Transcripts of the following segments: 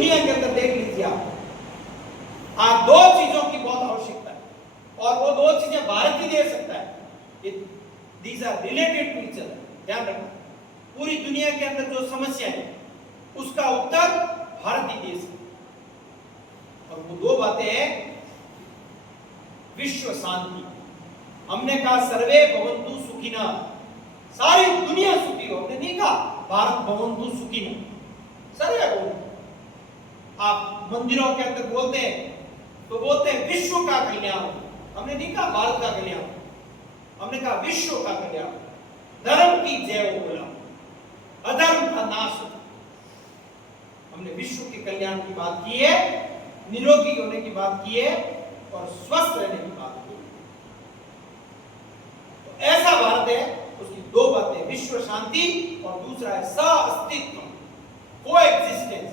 दुनिया के अंदर देख लीजिए आप, आज दो चीजों की बहुत आवश्यकता है और वो दो चीजें भारत ही दे सकता है। These are related to each other. ध्यान रखना, पूरी दुनिया के अंदर जो समस्या है उसका उत्तर भारत ही दे सकता है। और वो दो बातें हैं, विश्व शांति। हमने कहा सर्वे भवन्तु सुखिनः, सारी दुनिया सुखी हो। हमने नहीं कहा भारत भवन्तु सुखिनः, सर्वे भवन्तु। आप मंदिरों के अंदर बोलते हैं तो बोलते हैं विश्व का कल्याण। हमने नहीं कहा भारत का कल्याण, हमने कहा विश्व का कल्याण। धर्म की जय हो बोला, अधर्म का नाश हो। हमने विश्व के कल्याण की बात की है, निरोगी होने की बात की है और स्वस्थ रहने की बात की है। तो ऐसा भारत है, उसकी दो बातें, विश्व शांति और दूसरा है सह-अस्तित्व, कोएग्जिस्टेंस।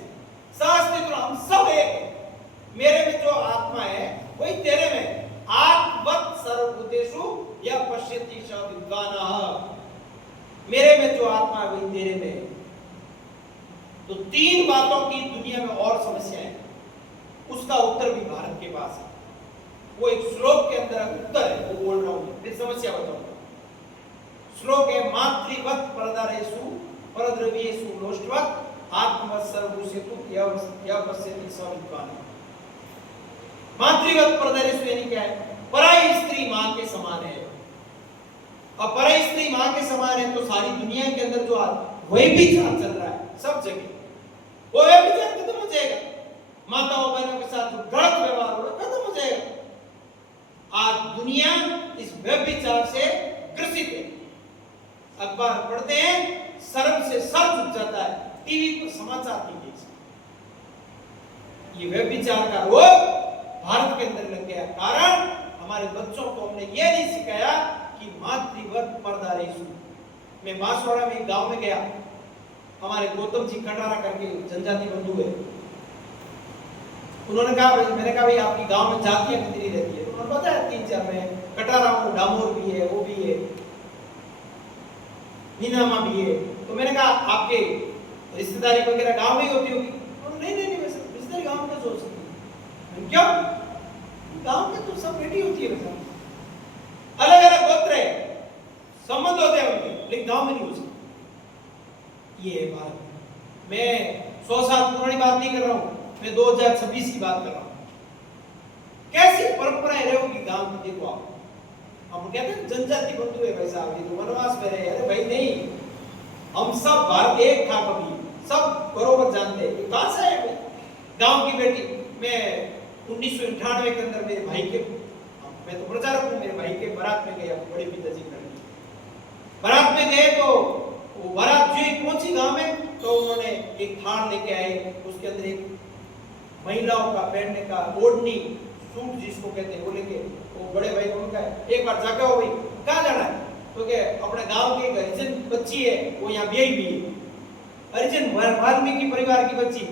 सह-अस्तित्व, हम सब एक है। मेरे में जो आत्मा है वही तेरे में। आत्मवत् सर्वभूतेषु यः पश्यति स विद्वानः। मेरे में जो आत्मा है वही तेरे में है। तो तीन बातों की दुनिया में और समस्या है, उसका उत्तर भी भारत के पास है। वो एक श्लोक के अंदर उत्तर है, वो बोल रहा हूं, फिर समस्या बताऊंगा। श्लोक है, मातृवत् परदारेषु परद्रव्येषु लोष्टवत् आत्मवत् सर्वभूतेषु यः पश्यति स विद्वानः। मातृवत् परदारेषु यानी क्या है? पराई स्त्री मां के समान है। अब पराई स्त्री मां के समान है तो सारी दुनिया के अंदर जो व्यभिचार चल रहा है सब जगह, वो व्यभिचार खत्म हो जाएगा। माताओं बहनों के साथ जो गलत व्यवहार हो रहा है खत्म हो जाएगा। आज दुनिया इस व्यभिचार से ग्रसित है। अखबार पढ़ते हैं, शर्म से सर झुक जाता है, टीवी पर समाचार नहीं देख सकते। ये व्यभिचार का रोग भारत के अंदर लग गया। कारण हमारे बच्चों को हमने ये नहीं सिखाया कि मातृवत् परदारेषु। मैं बांसवाड़ा में एक गांव में गया, हमारे गौतम जी कटारा करके जनजाति बंधु है। उन्होंने कहा, मैंने कहा भाई आपकी गांव में जातियां कितनी रहती है? तो उन्होंने बताया 3-4 में, कटारा हूं, डामोर भी है, वो भी है, नीनामा भी है। तो मैंने कहा आपके रिश्तेदारी वगैरह गांव में होती होगी? नहीं नहीं नहीं, वैसे रिश्तेदारी गांव में सोच सकती है। क्यों? गांव में तो सब बेटी होती है, वैसा अलग अलग गोत्र है, संबंध होते हैं उनके, लेकिन गांव में नहीं हो सकती। ये है बात। मैं 100 साल पुरानी बात नहीं कर रहा हूं, मैं 2026 की बात कर रहा हूं। कैसी परंपराएं रहोगी गांव की? देखो आप, हम कहते हैं जनजाति बंधु है भाई साहब, ये तो वनवास में रहे। अरे भाई नहीं, हम सब भारत एक था, कभी सब बरोबर जानते हैं। कहां से है भाई गांव की बेटी? मैं 1998 के अंदर मेरे भाई के, मैं तो प्रचारक हूं, मेरे भाई के बारात में गया, बड़े पिताजी घर की बारात में गए। तो वो बारात जो पहुंची गांव में तो उन्होंने एक थाल लेके आए, उसके अंदर एक महिलाओं का पहनने का ओढ़नी, सूट जिसको कहते हैं, वो लेके वो बड़े भाई को उनका एक बार जागा हो भाई, कहाँ जाना है? तो क्या अपने गांव की एक हरिजन बच्ची है, वो यहाँ ब्याही भी है, हरिजन वाल्मीकि परिवार की बच्ची।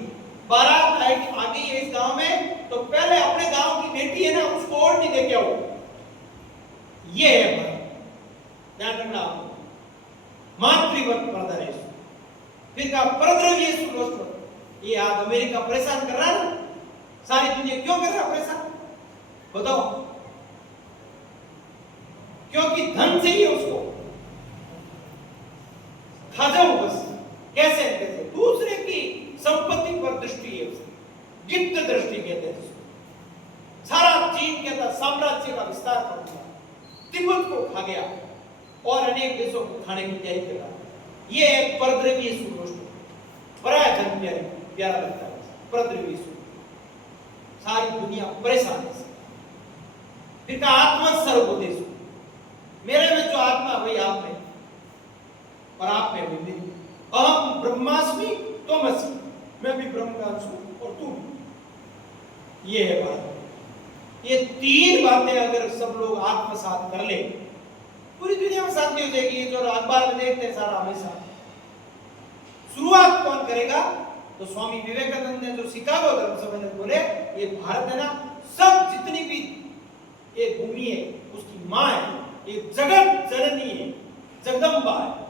बारात आ गई है इस गांव में, तो पहले अपने गांव की बेटी है ना, उसको ओढ़नी दे के आओ। ये है भारत, ध्यान रखना। मातृवत् परदारेषु, फिर कहा परद्रव्येषु लोष्टवत्। ये आज अमेरिका परेशान कर रहा है ना, सारी दुनिया क्यों कर रहा है परेशान? बताओ, क्योंकि धन चाहिए उसको, खा जाओ बस। कैसे कैसे? दूसरे की संपत्ति पर दृष्टि है, गिप्त दृष्टि कहते हैं। सारा चीन के अंदर साम्राज्य का विस्तार कर दिया, तिब्बत को खा गया और अनेक देशों को खाने की तैयारी कर रहा है। ये है परद्रव्येषु लोष्टवत्। पराया धन प्यारा लगता है, परद्रव्येषु। सारी दुनिया परेशान है। फिर कहा आत्मवत् सर्वभूतेषु, मेरे में जो आत्मा वही आप में और आप में भी मेरी। अहम ब्रह्मास्मि त्वमसि, मैं भी ब्रह्म का अंश हूं और तू भी। ये है बात। ये तीन बातें अगर सब लोग आत्मसात कर ले, पूरी दुनिया में शांति हो जाएगी। ये जो अखबार में देखते हैं सारा हमेशा, शुरुआत कौन करेगा? तो स्वामी विवेकानंद ने जो शिकागो धर्म सभा में बोले, ये भारत है ना, सब जितनी भी ये भूमि है उसकी माँ है, ये जगत जननी है, जगदम्बा है।